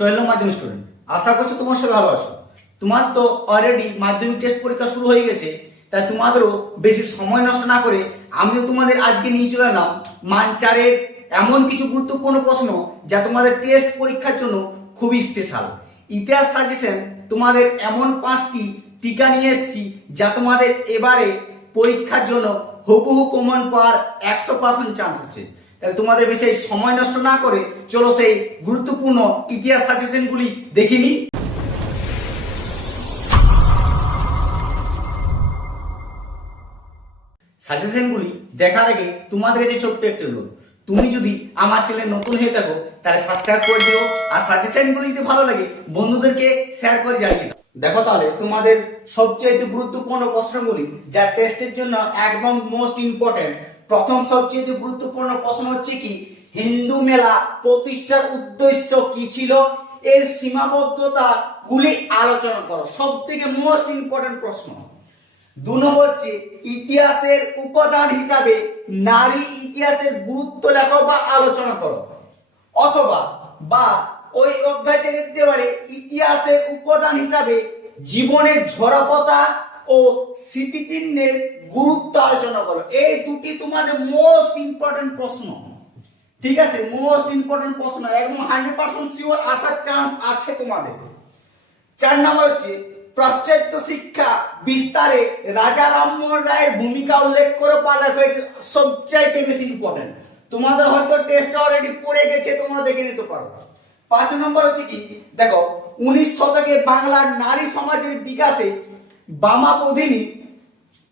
সোহেল মাধ্যমিক স্টুডেন্ট, আশা করছি তোমার সবাই ভালো আছো। তোমার তো অলরেডি মাধ্যমিক টেস্ট পরীক্ষা শুরু হয়ে গেছে, তাই তোমাদেরও বেশি সময় নষ্ট না করে আমিও তোমাদের আজকে নিয়ে চলে এলাম মান 4-এর এমন কিছু গুরুত্বপূর্ণ প্রশ্ন যা তোমাদের টেস্ট পরীক্ষার জন্য খুবই স্পেশাল। ইতিহাস সাজেশন তোমাদের এমন 5টি টিকা নিয়ে এসেছি যা তোমাদের এবারে পরীক্ষার জন্য হুবহু কমন পাওয়ার 100% চান্স আছে। তাহলে তোমাদের বেশি সময় নষ্ট না করে চলো সেই গুরুত্বপূর্ণ ইতিহাস সাজেশনগুলি দেখে নিই। সাজেশনগুলি দেখার আগে তোমাদের কাছে ছোট্ট একটা অনুরোধ, তুমি যদি আমার চ্যানেলে নতুন হয়ে থাকো তাহলে সাবস্ক্রাইব করে দিও, আর সাজেশনগুলি যদি ভালো লাগে বন্ধুদেরকে শেয়ার করে জানিয়ে দাও। দেখো তাহলে তোমাদের সবচেয়ে গুরুত্বপূর্ণ প্রশ্নগুলি যা টেস্টের জন্য একদম মোস্ট ইম্পর্টেন্ট। প্রথম সবচেয়ে গুরুত্বপূর্ণ প্রশ্ন হচ্ছে কি, হিন্দু মেলা প্রতিষ্ঠার উদ্দেশ্য কি ছিল, এর সীমাবদ্ধতা গুলি আলোচনা করো। সব থেকে মোস্ট ইম্পর্টেন্ট প্রশ্ন। 2 নম্বর হচ্ছে ইতিহাসের উপাদান হিসাবে নারী ইতিহাসের গুরুত্ব লেখো বা আলোচনা করো, অথবা বা ওই অধ্যায় থেকে দিতে পারে ইতিহাসের উপাদান হিসাবে জীবনের ঝরাপথা ও স্মৃতিচিহ্নের গুরুত্ব আলোচনা করো। এই দুটি তোমাদের মোস্ট ইম্পর্টেন্ট প্রশ্ন, ঠিক আছে? মোস্ট ইম্পর্টেন্ট প্রশ্ন, একদম 100% শিওর আসার চান্স আছে তোমাদের। 4 নম্বর হচ্ছে পাশ্চাত্য শিক্ষা বিস্তারে রাজা রামমোহন রায়ের ভূমিকা উল্লেখ করে পালাবে। সবচাইতে বেশি ইম্পর্টেন্ট, তোমাদের হয়তো টেস্ট অলরেডি পড়ে গেছে, তোমরা দেখে নিতে পারো। 5 নম্বর হচ্ছে কি, দেখো 19 শতকে বাংলার নারী সমাজের বিকাশে বামাবোধিনী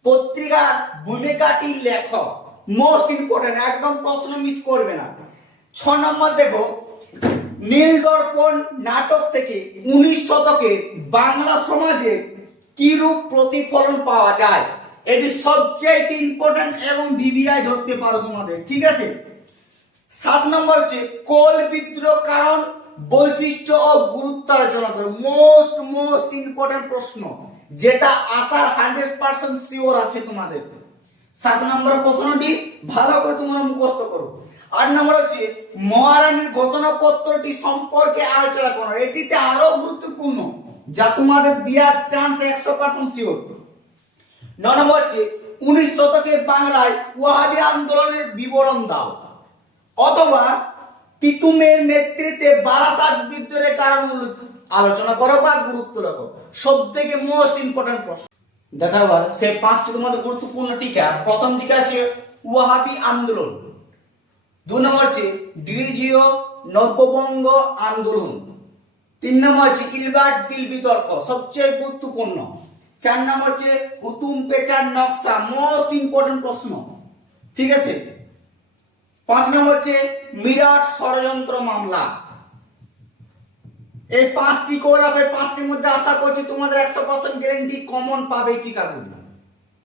পত্রিকার ভূমিকাটি লেখো। মোস্ট ইম্পর্টেন্ট, একদম প্রশ্ন মিস করবে না। 6 নম্বর দেখো নীল দর্পণ নাটক থেকে 19 শতকে বাংলা সমাজে কি রূপ প্রতিফলন পাওয়া যায়, এটি সবচেয়ে ইম্পর্টেন্ট এবং ভিভিআই ধরতে পারো তোমাদের, ঠিক আছে? 7 নম্বর হচ্ছে কোল বিদ্রোহ কারণ বৈশিষ্ট্য ও গুরুত্ব আলোচনা করো। মোস্ট ইম্পর্টেন্ট প্রশ্ন, যেটা আসার 100% শিওর আছে তোমাদের। 7 নম্বর প্রশ্নটি ভালো করে তোমরা মুখস্থ করো। 8 নম্বর হচ্ছে মহারানীর ঘোষণাপত্রটি সম্পর্কে আলোচনা করো। এটিতে আরো গুরুত্বপূর্ণ, যা তোমাদের দেওয়ার চান্স 100% শিওর। 9 নম্বর হচ্ছে 19 শতকে বাংলায় ওয়াহাবি আন্দোলনের বিবরণ দাও, অথবা তিতুমের নেতৃত্বে বারাসাত বিদ্রোহের কারণ আলোচনা করো বা গুরুত্ব রাখো। সব থেকে মোস্ট ইম্পর্টেন্ট প্রশ্ন দেখাবার সে 5টি তোমাদের গুরুত্বপূর্ণ টিকা। প্রথম টিকা আছে ওয়াহাবি আন্দোলন। 2 নম্বর হচ্ছে ডিরিজিও নব্যবঙ্গ আন্দোলন। 3 নম্বর হচ্ছে ইলবার্ট বিল বিতর্ক, সবচেয়ে গুরুত্বপূর্ণ। 4 নম্বর হচ্ছে হুতুম পেচার নকশা, মোস্ট ইম্পর্টেন্ট প্রশ্ন, ঠিক আছে? 5 নম্বর হচ্ছে মিরাট ষড়যন্ত্র মামলা। এই 5টি করে রাখো। 5টির মধ্যে আশা করছি তোমাদের 100% গ্যারান্টি কমন পাবে টিকাগুলি।